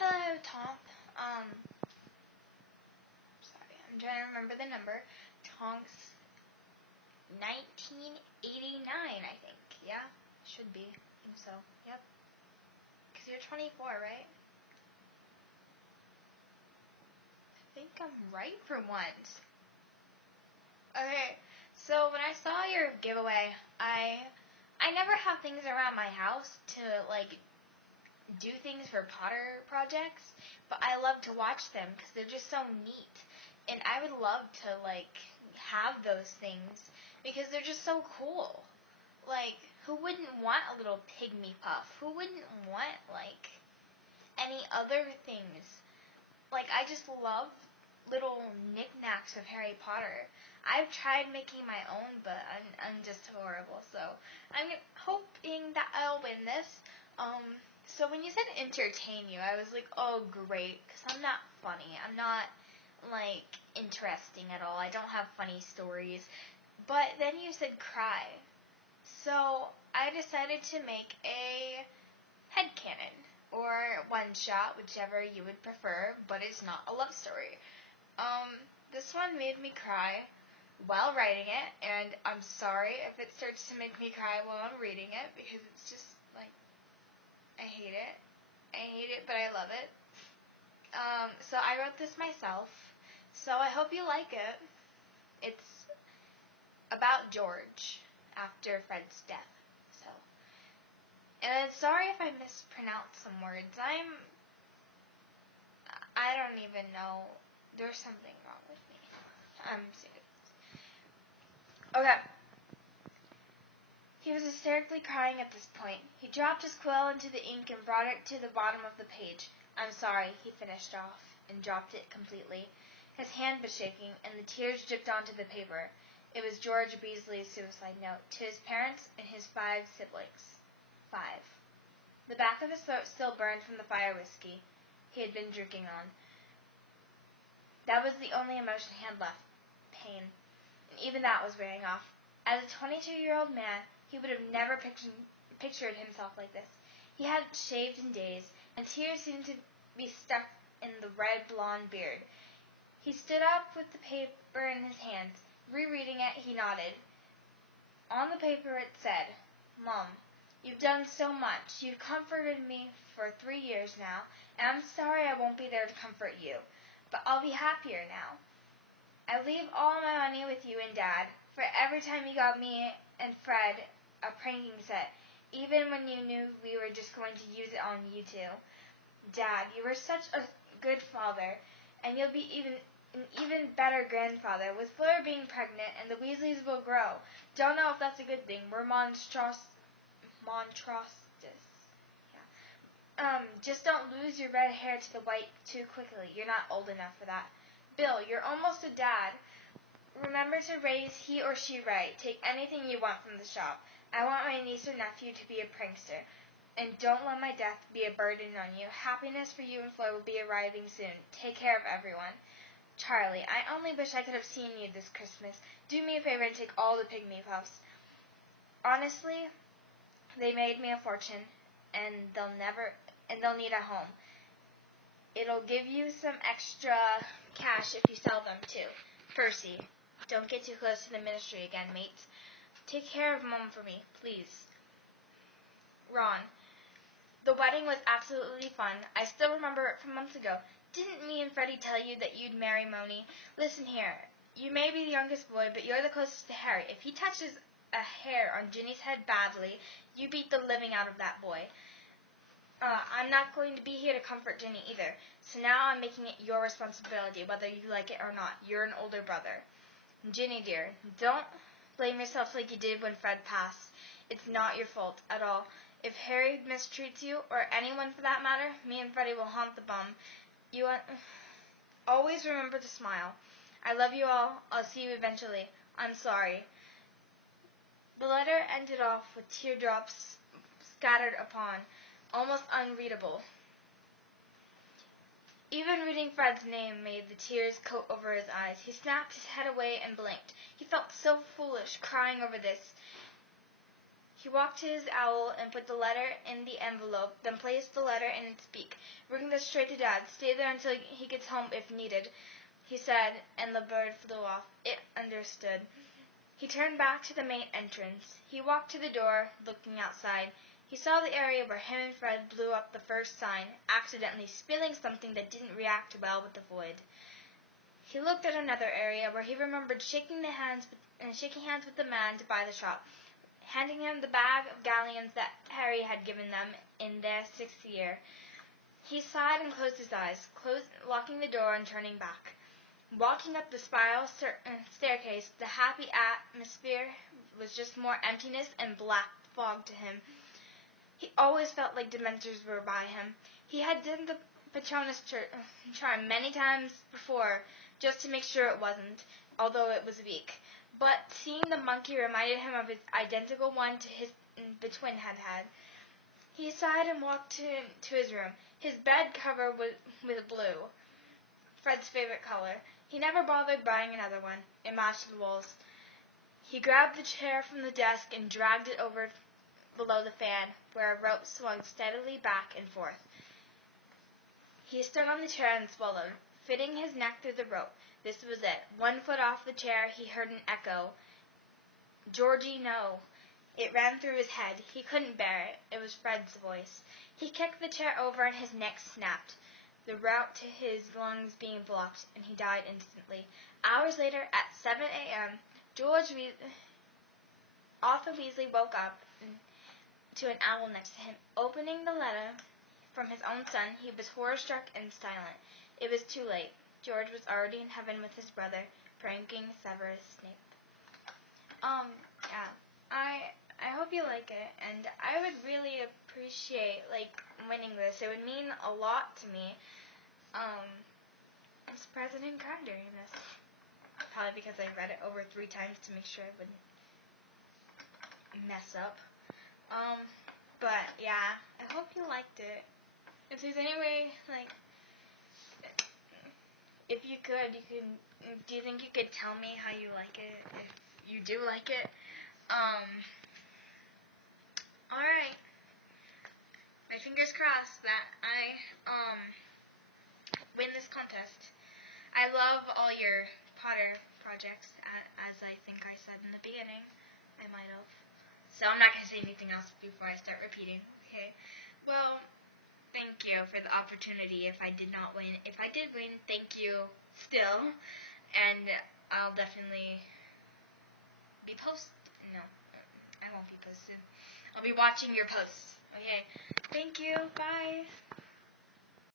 Hello, Tom. Sorry, I'm trying to remember the number. Tonks1989, I think. Yeah, should be. I think so. Yep. Because you're 24, right? I think I'm right for once. Okay, so when I saw your giveaway, I never have things around my house to do things for Potter projects, but I love to watch them because they're just so neat. And I would love to have those things because they're just so cool. Who wouldn't want a little pygmy puff? Who wouldn't want any other things? I just love little knickknacks of Harry Potter. I've tried making my own, but I'm just horrible. So I'm hoping that I'll win this. So when you said entertain you, I was like, oh great, because I'm not funny. I'm not interesting at all. I don't have funny stories. But then you said cry. So I decided to make a headcanon, or one shot, whichever you would prefer, but it's not a love story. This one made me cry while writing it, and I'm sorry if it starts to make me cry while I'm reading it, because it's just I hate it. I hate it, but I love it. So I wrote this myself, so I hope you like it. It's about George after Fred's death. And sorry if I mispronounce some words. I don't even know. There's something wrong with me. I'm serious. Okay. He was hysterically crying at this point. He dropped his quill into the ink and brought it to the bottom of the page. I'm sorry, he finished off, and dropped it completely. His hand was shaking, and the tears dripped onto the paper. It was George Beasley's suicide note to his parents and his 5 siblings. 5. The back of his throat still burned from the fire whiskey he had been drinking on. That was the only emotion he had left, pain, and even that was wearing off. As a 22-year-old man, he would have never pictured himself like this. He hadn't shaved in days, and tears seemed to be stuck in the red blonde beard. He stood up with the paper in his hands. Rereading it, he nodded. On the paper it said, Mom, you've done so much. You've comforted me for 3 years now, and I'm sorry I won't be there to comfort you, but I'll be happier now. I leave all my money with you and Dad, for every time you got me and Fred a pranking set, even when you knew we were just going to use it on you two. Dad, you were such a good father, and you'll be an even better grandfather. With Fleur being pregnant, and the Weasleys will grow. Don't know if that's a good thing. We're monstrosities. Yeah. Just don't lose your red hair to the white too quickly. You're not old enough for that. Bill, you're almost a dad. Remember to raise he or she right. Take anything you want from the shop. I want my niece or nephew to be a prankster. And don't let my death be a burden on you. Happiness for you and Fleur will be arriving soon. Take care of everyone. Charlie, I only wish I could have seen you this Christmas. Do me a favor and take all the pygmy puffs. Honestly, they made me a fortune, and they'll need a home. It'll give you some extra cash if you sell them too. Percy, don't get too close to the ministry again, mates. Take care of Mom for me, please. Ron, the wedding was absolutely fun. I still remember it from months ago. Didn't me and Freddie tell you that you'd marry Moni? Listen here. You may be the youngest boy, but you're the closest to Harry. If he touches a hair on Ginny's head badly, you beat the living out of that boy. I'm not going to be here to comfort Ginny either. So now I'm making it your responsibility, whether you like it or not. You're an older brother. Ginny, dear, don't blame yourself like you did when Fred passed. It's not your fault at all. If Harry mistreats you, or anyone for that matter, me and Freddie will haunt the bum. You always remember to smile. I love you all. I'll see you eventually. I'm sorry. The letter ended off with teardrops scattered upon, almost unreadable. Even reading Fred's name made the tears coat over his eyes. He snapped his head away and blinked. He felt so foolish crying over this. He walked to his owl and put the letter in the envelope, then placed the letter in its beak. Bring this straight to Dad. Stay there until he gets home if needed, he said, and the bird flew off. It understood. He turned back to the main entrance. He walked to the door, looking outside. He saw the area where him and Fred blew up the first sign, accidentally spilling something that didn't react well with the void. He looked at another area where he remembered shaking hands with the man to buy the shop, handing him the bag of galleons that Harry had given them in their 6th year. He sighed and closed his eyes, locking the door and turning back. Walking up the spiral staircase, the happy atmosphere was just more emptiness and black fog to him. He always felt like Dementors were by him. He had done the Patronus charm many times before, just to make sure it wasn't, although it was weak. But seeing the monkey reminded him of his identical one the twin had had. He sighed and walked to his room. His bed cover was with blue, Fred's favorite color. He never bothered buying another one. It matched the walls. He grabbed the chair from the desk and dragged it over below the fan, where a rope swung steadily back and forth. He stood on the chair and swallowed, fitting his neck through the rope. This was it. 1 foot off the chair, he heard an echo. Georgie, no. It ran through his head. He couldn't bear it. It was Fred's voice. He kicked the chair over and his neck snapped, the route to his lungs being blocked, and he died instantly. Hours later, at 7 a.m., Arthur Weasley woke up to an owl next to him. Opening the letter from his own son, he was horror-struck and silent. It was too late. George was already in heaven with his brother, pranking Severus Snape. Yeah. I hope you like it, and I would really appreciate, winning this. It would mean a lot to me. I'm surprised I didn't cry during this. Probably because I read it over 3 times to make sure I wouldn't mess up. But yeah, I hope you liked it. If there's any way, if you could, do you think you could tell me how you like it, if you do like it? Alright. My fingers crossed that I, win this contest. I love all your Potter projects, as I think I said in the beginning. I might have. So I'm not going to say anything else before I start repeating. Okay. Well, thank you for the opportunity if I did not win. If I did win, thank you still. And I'll definitely be No, I won't be posted. I'll be watching your posts. Okay. Thank you. Bye.